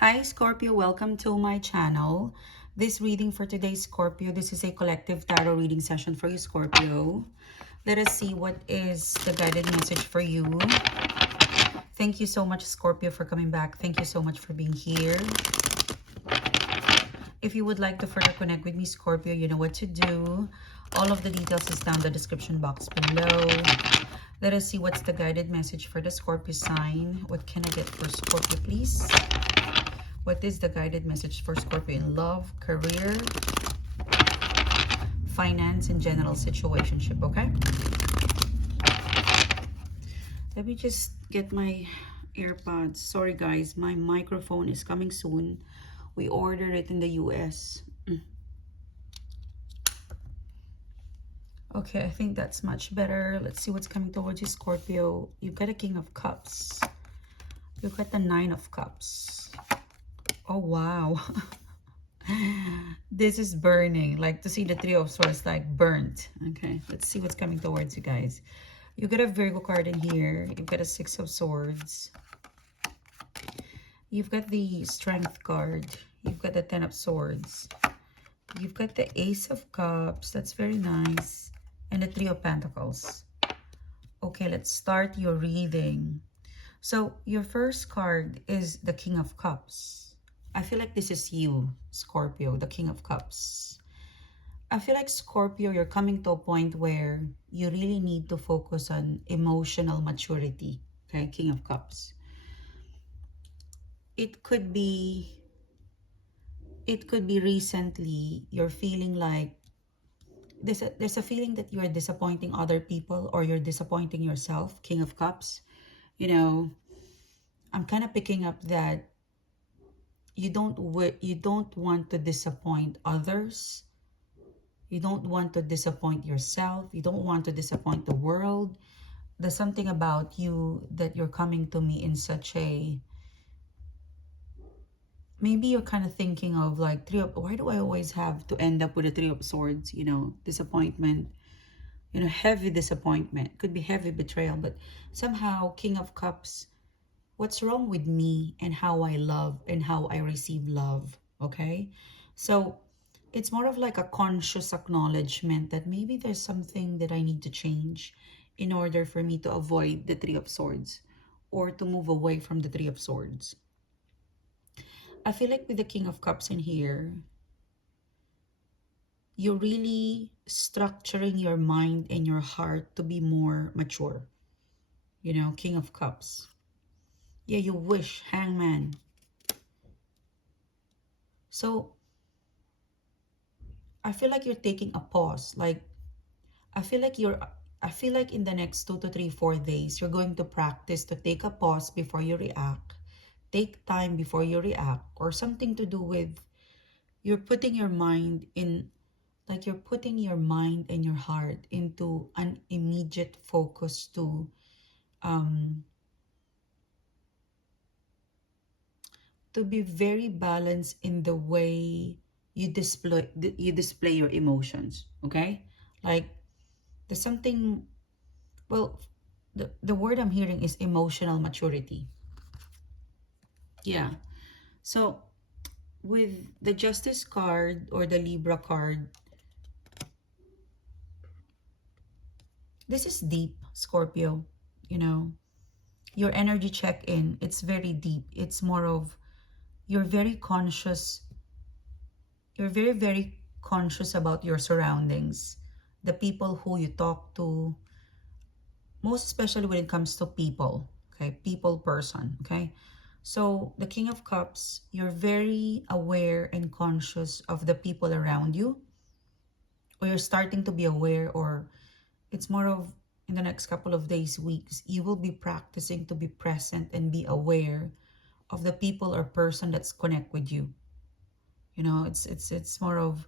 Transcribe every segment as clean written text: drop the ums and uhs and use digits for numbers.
Hi Scorpio, welcome to my channel. This reading for today, Scorpio, this is a collective tarot reading session for you, Scorpio. Let us see what is the guided message for you. Thank you so much, Scorpio, for coming back. Thank you so much for being here. If you would like to further connect with me, Scorpio, you know what to do. All of the details is down the description box below. Let us see what's the guided message for the Scorpio sign. What can I get for Scorpio, please? What is the guided message for Scorpio in love, career, finance, and general situationship, okay? Let me just get my AirPods. Sorry, guys. My microphone is coming soon. We ordered it in the US. Okay, I think that's much better. Let's see what's coming towards you, Scorpio. You've got a King of Cups. You've got the Nine of Cups. Oh, wow. This is burning. Like to see the Three of Swords like burnt. Okay, let's see what's coming towards you guys. You got a Virgo card in here. You've got a Six of Swords. You've got the Strength card. You've got the Ten of Swords. You've got the Ace of Cups. That's very nice. And the Three of Pentacles. Okay, let's start your reading. So your first card is the King of Cups. I feel like this is you, Scorpio, the King of Cups. I feel like, Scorpio, you're coming to a point where you really need to focus on emotional maturity. Okay, King of Cups. It could be recently you're feeling like there's a feeling that you're disappointing other people or you're disappointing yourself, King of Cups. You know, I'm kind of picking up that you don't want to disappoint others. You don't want to disappoint yourself. You don't want to disappoint the world. There's something about you that you're coming to me in such a, maybe you're kind of thinking of like why do I always have to end up with a Three of Swords, you know, disappointment, you know, heavy disappointment. Could be heavy betrayal, but somehow King of Cups, what's wrong with me and how I love and how I receive love, okay? So it's more of like a conscious acknowledgement that maybe there's something that I need to change in order for me to avoid the Three of Swords or to move away from the Three of Swords. I feel like with the King of Cups in here, you're really structuring your mind and your heart to be more mature. You know, King of Cups. Yeah, you wish, Hangman. So I feel like you're taking a pause. Like, I feel like in the next 2 to 3, 4 days, you're going to practice to take a pause before you react. Take time before you react, or something to do with you're putting your mind in, like you're putting your mind and your heart into an immediate focus to be very balanced in the way you display your emotions, okay? Like there's something, well, the word I'm hearing is emotional maturity. Yeah. So with the Justice card or the Libra card, this is deep, Scorpio. You know, your energy check-in, it's very deep. It's more of you're very conscious. You're very, very conscious about your surroundings, the people who you talk to, most especially when it comes to people, okay? People person, okay? So the King of Cups, you're very aware and conscious of the people around you, or you're starting to be aware, or it's more of in the next couple of days, weeks, you will be practicing to be present and be aware of the people or person that's connect with you. You know, it's more of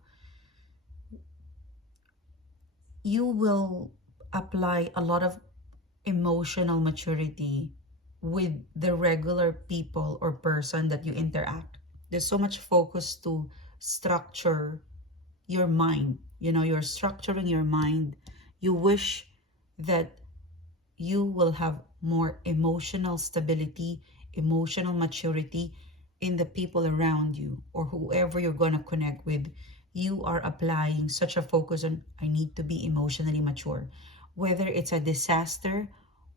you will apply a lot of emotional maturity with the regular people or person that you interact. There's so much focus to structure your mind. You know, you're structuring your mind. You wish that you will have more emotional stability, emotional maturity, in the people around you or whoever you're going to connect with, you are applying such a focus on, I need to be emotionally mature. Whether it's a disaster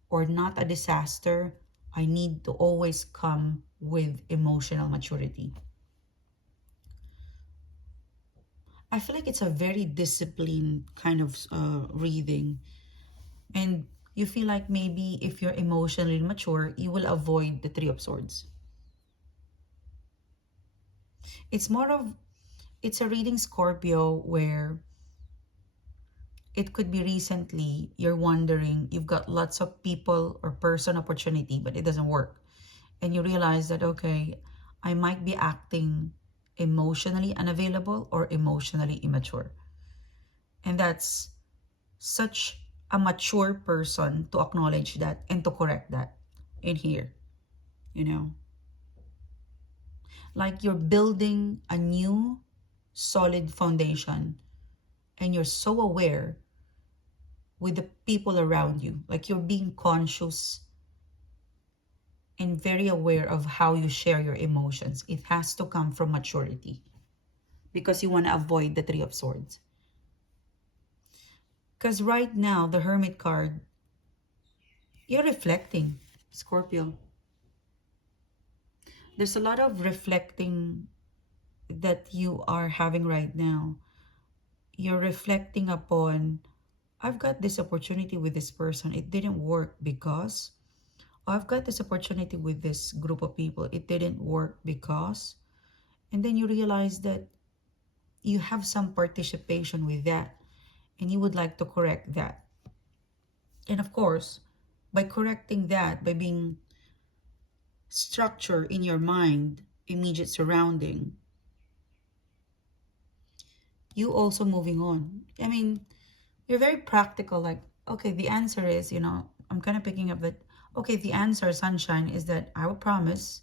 or not a disaster, I need to always come with emotional maturity. I feel like it's a very disciplined kind of reading. And you feel like maybe if you're emotionally mature, you will avoid the Three of Swords. It's more of, it's a reading, Scorpio, where it could be recently you're wondering, you've got lots of people or person opportunity, but it doesn't work. And you realize that, okay, I might be acting emotionally unavailable or emotionally immature. And that's such a mature person to acknowledge that and to correct that in here, you know. Like you're building a new solid foundation and you're so aware with the people around you. Like you're being conscious and very aware of how you share your emotions. It has to come from maturity because you want to avoid the Three of Swords. Because right now, the Hermit card, you're reflecting, Scorpio. There's a lot of reflecting that you are having right now. You're reflecting upon, I've got this opportunity with this person. It didn't work because I've got this opportunity with this group of people. It didn't work because, and then you realize that you have some participation with that and you would like to correct that. And of course, by correcting that, by being structure in your mind, immediate surrounding, you also moving on. I mean, you're very practical. Like, okay, the answer is, I'm kind of picking up that, okay, the answer, sunshine, is that I will promise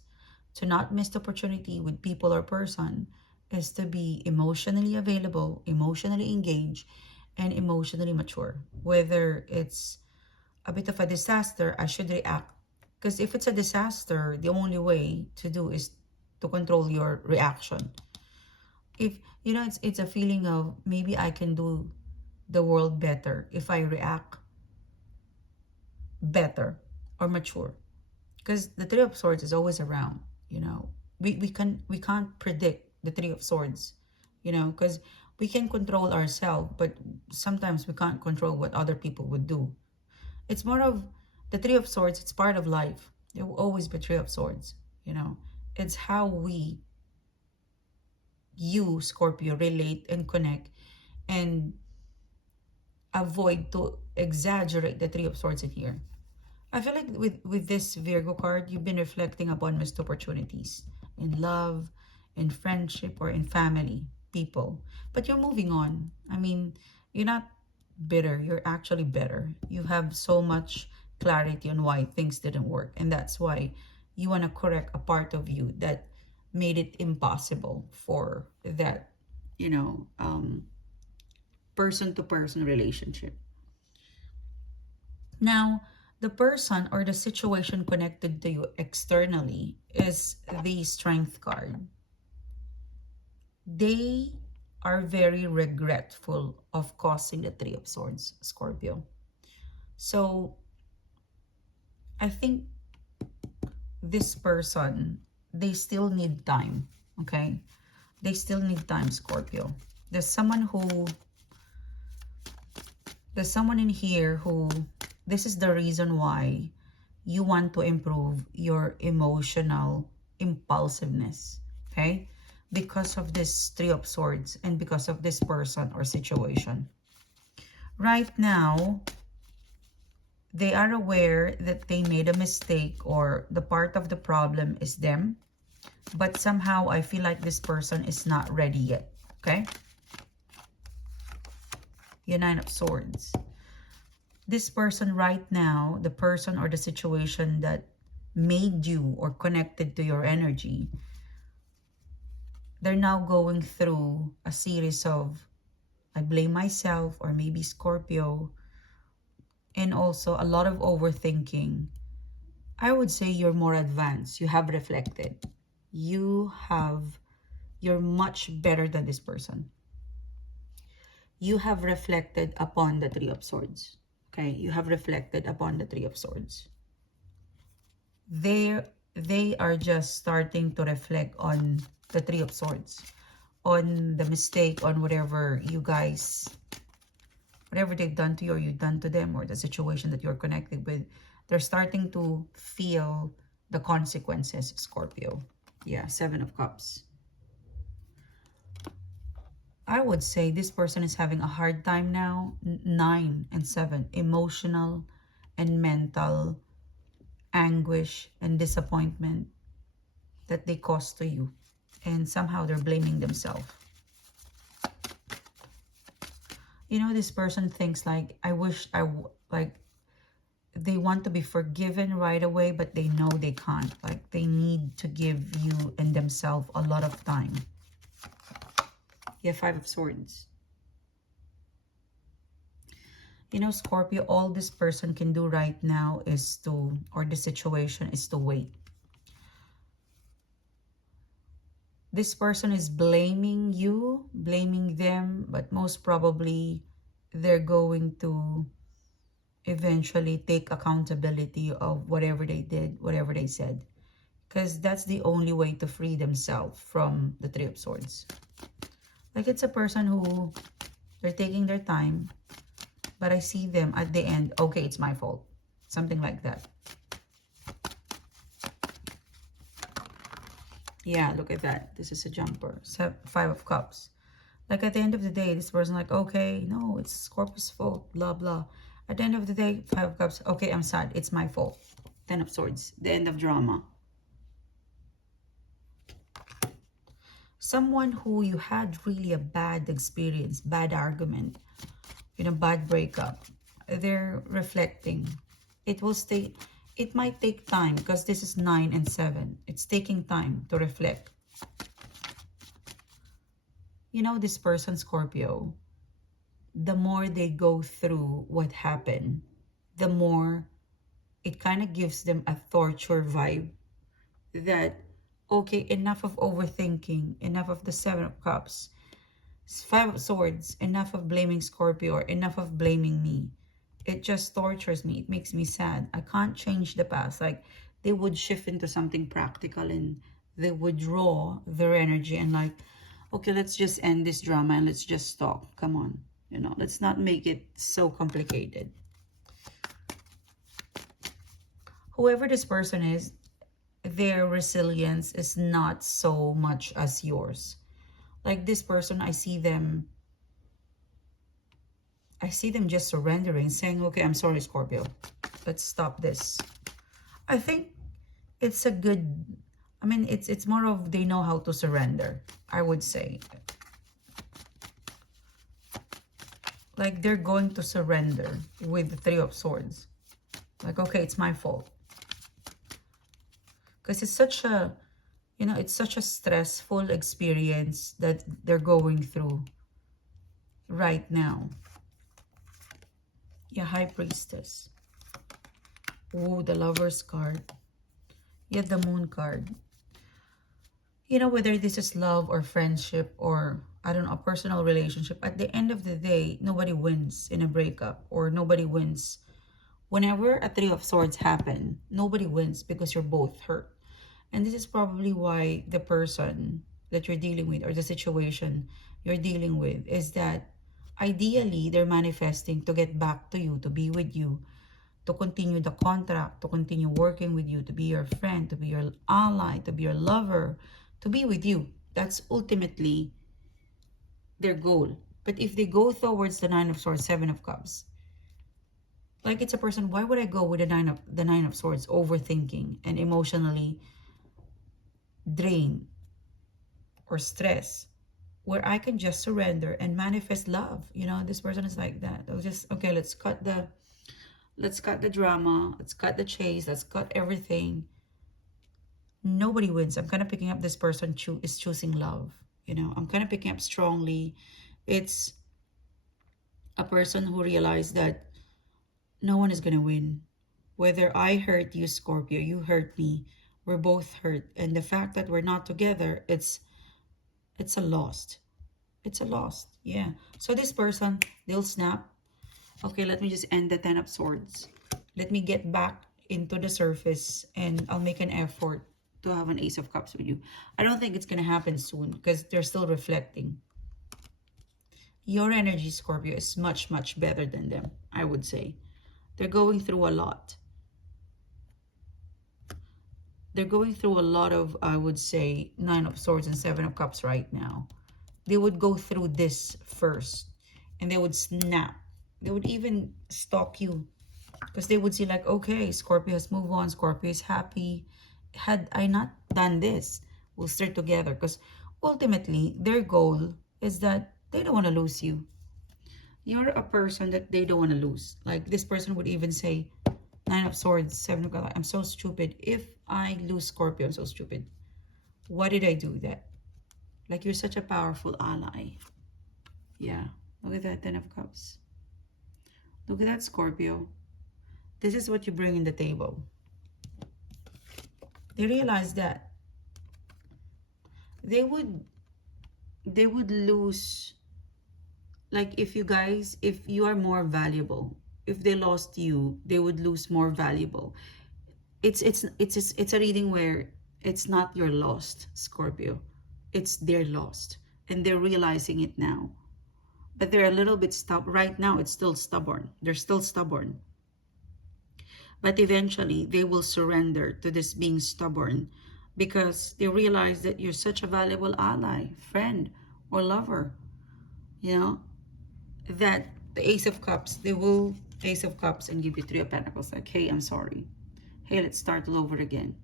to not miss the opportunity with people or person is to be emotionally available, emotionally engaged, and emotionally mature. Whether it's a bit of a disaster, I should react. Because if it's a disaster, the only way to do is to control your reaction. If, it's a feeling of maybe I can do the world better if I react better or mature. Because the Three of Swords is always around, we can't predict the Three of Swords, because we can control ourselves, but sometimes we can't control what other people would do. It's more of the Three of Swords, it's part of life. There will always be Three of Swords, it's how you, Scorpio, relate and connect and avoid to exaggerate the Three of Swords in here. I feel like with this Virgo card, you've been reflecting upon missed opportunities in love, in friendship, or in family, people. But you're moving on. I mean, you're not bitter. You're actually better. You have so much clarity on why things didn't work. And that's why you want to correct a part of you that made it impossible for that, person-to-person relationship. Now, the person or the situation connected to you externally is the Strength card. They are very regretful of causing the Three of Swords, Scorpio. So, I think this person, they still need time, okay? They still need time, Scorpio. There's someone in here who, this is the reason why you want to improve your emotional impulsiveness, okay? Because of this Three of Swords and because of this person or situation. Right now, they are aware that they made a mistake or the part of the problem is them. But somehow I feel like this person is not ready yet, okay? Your Nine of Swords. This person right now, the person or the situation that made you or connected to your energy, they're now going through a series of, I blame myself, or maybe Scorpio, and also a lot of overthinking. I would say you're more advanced. You have reflected. you're much better than this person. You have reflected upon the Three of Swords. Okay, you have reflected upon the Three of Swords. They are just starting to reflect on the Three of Swords, on the mistake, on whatever you guys, whatever they've done to you or you've done to them, or the situation that you're connected with. They're starting to feel the consequences, Scorpio. Yeah, Seven of Cups. I would say this person is having a hard time now. 9 and 7, emotional and mental anguish and disappointment that they caused to you. And somehow they're blaming themselves. You know, this person thinks like, I wish like, they want to be forgiven right away, but they know they can't. Like, they need to give you and themselves a lot of time. Yeah, Five of Swords. You know, Scorpio, all this person can do right now is to, or the situation is to wait. This person is blaming you, blaming them, but most probably they're going to eventually take accountability of whatever they did, whatever they said. Because that's the only way to free themselves from the Three of Swords. Like, it's a person who, they're taking their time, but I see them at the end, okay, it's my fault. Something like that. Yeah, look at that. This is a jumper. Five of Cups. Like, at the end of the day, this person like, okay, no, it's Scorpio's fault, blah, blah. At the end of the day, Five of Cups, okay, I'm sad. It's my fault. Ten of Swords, the end of drama. Someone who you had really a bad experience, bad argument, you know, bad breakup. They're reflecting. It might take time because this is 9 and 7. It's taking time to reflect. You know, this person, Scorpio, the more they go through what happened, the more it kind of gives them a torture vibe that, okay, enough of overthinking, enough of the Seven of Cups, Five of Swords, enough of blaming Scorpio, or enough of blaming me. It just tortures me. It makes me sad. I can't change the past. Like, they would shift into something practical and they would draw their energy and like, okay, let's just end this drama and let's just talk. Come on. You know, let's not make it so complicated. Whoever this person is, their resilience is not so much as yours. Like, this person, I see them just surrendering, saying, okay, I'm sorry, Scorpio. Let's stop this. I think it's a good, I mean, it's more of they know how to surrender, I would say. Like, they're going to surrender with the Three of Swords. Like, okay, it's my fault. Because it's such a, you know, it's such a stressful experience that they're going through right now. Yeah, High Priestess. Oh, the Lover's card. Yeah, the Moon card. You know, whether this is love or friendship or, I don't know, a personal relationship, at the end of the day, nobody wins in a breakup, or nobody wins. Whenever a Three of Swords happen, nobody wins because you're both hurt. And this is probably why the person that you're dealing with, or the situation you're dealing with, is that ideally they're manifesting to get back to you, to be with you, to continue the contract, to continue working with you, to be your friend, to be your ally, to be your lover, to be with you. That's ultimately their goal. But if they go towards the Nine of Swords, Seven of Cups, like, it's a person, why would I go with the Nine of Swords, overthinking and emotionally drained or stressed, where I can just surrender and manifest love? You know, this person is like that. They'll just, okay, let's cut the drama, let's cut the chase, let's cut everything. Nobody wins. I'm kind of picking up this person is choosing love. You know, I'm kind of picking up strongly. It's a person who realized that no one is going to win. Whether I hurt you, Scorpio, you hurt me, We're both hurt. And the fact that we're not together, it's a loss. It's a loss. Yeah. So this person, they'll snap. Okay, let me just end the Ten of Swords. Let me get back into the surface and I'll make an effort to have an Ace of Cups with you. I don't think it's going to happen soon because they're still reflecting. Your energy, Scorpio, is much, much better than them, I would say. They're going through a lot. They're going through a lot of, I would say, Nine of Swords and Seven of Cups right now. They would go through this first and they would snap. They would even stalk you because they would see like, okay, Scorpio has moved on. Scorpio is happy. Had I not done this, we'll stay together, because ultimately their goal is that they don't want to lose you. You're a person that they don't want to lose. Like this person would even say, Nine of Swords, Seven of Cups, I'm so stupid. If I lose Scorpio, I'm so stupid. Why did I do that? Like, you're such a powerful ally. Yeah. Look at that, Ten of Cups. Look at that, Scorpio. This is what you bring in the table. They realize that they would lose, like, if you are more valuable, if they lost you, they would lose more valuable. It's a reading where it's not your lost, Scorpio. It's their lost. And they're realizing it now. But they're a little bit stubborn. Right now, it's still stubborn. They're still stubborn. But eventually, they will surrender to this being stubborn because they realize that you're such a valuable ally, friend, or lover. You know, that the Ace of Cups, they will Ace of Cups and give you Three of Pentacles. Like, hey, I'm sorry. Hey, let's start all over again.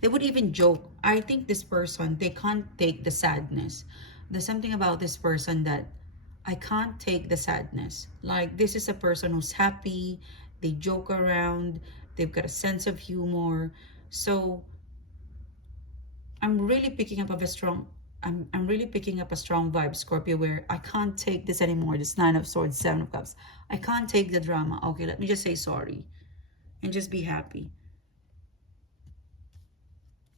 They would even joke. I think this person, they can't take the sadness. There's something about this person that I can't take the sadness. Like, this is a person who's happy. They joke around. They've got a sense of humor. So I'm really picking up a strong vibe, Scorpio, where I can't take this anymore. This Nine of Swords, Seven of Cups. I can't take the drama. Okay, let me just say sorry and just be happy.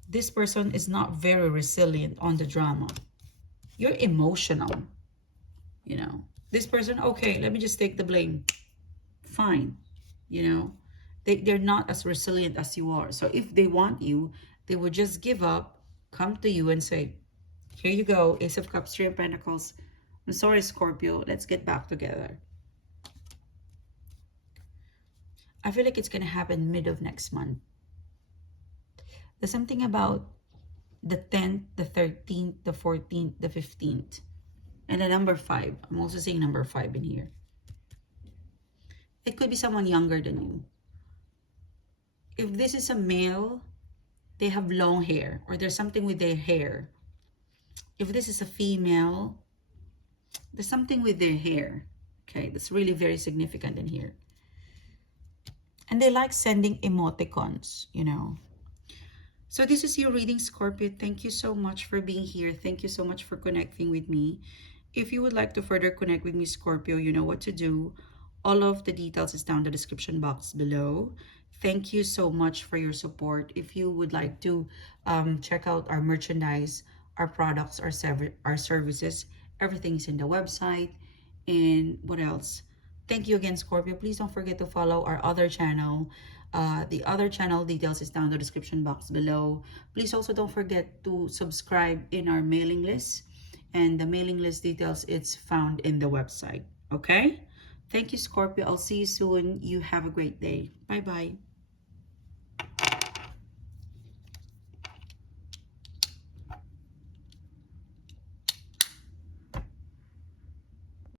This person is not very resilient on the drama. You're emotional, you know. This person, okay, let me just take the blame. Fine, you know. They're not as resilient as you are. So if they want you, they would just give up, come to you and say, here you go, Ace of Cups, Three of Pentacles. I'm sorry, Scorpio, let's get back together. I feel like it's going to happen mid of next month. There's something about the 10th, the 13th, the 14th, the 15th, and the number 5. I'm also seeing number 5 in here. It could be someone younger than you. If this is a male, they have long hair, or there's something with their hair. If this is a female, there's something with their hair. Okay, that's really very significant in here. And they like sending emoticons, you know. So this is your reading, Scorpio. Thank you so much for being here. Thank you so much for connecting with me. If you would like to further connect with me, Scorpio, you know what to do. All of the details is down in the description box below. Thank you so much for your support. If you would like to check out our merchandise, our products, our services, everything is in the website. And what else? Thank you again, Scorpio. Please don't forget to follow our other channel. The other channel details is down in the description box below. Please also don't forget to subscribe in our mailing list. And the mailing list details, it's found in the website. Okay? Thank you, Scorpio. I'll see you soon. You have a great day. Bye-bye.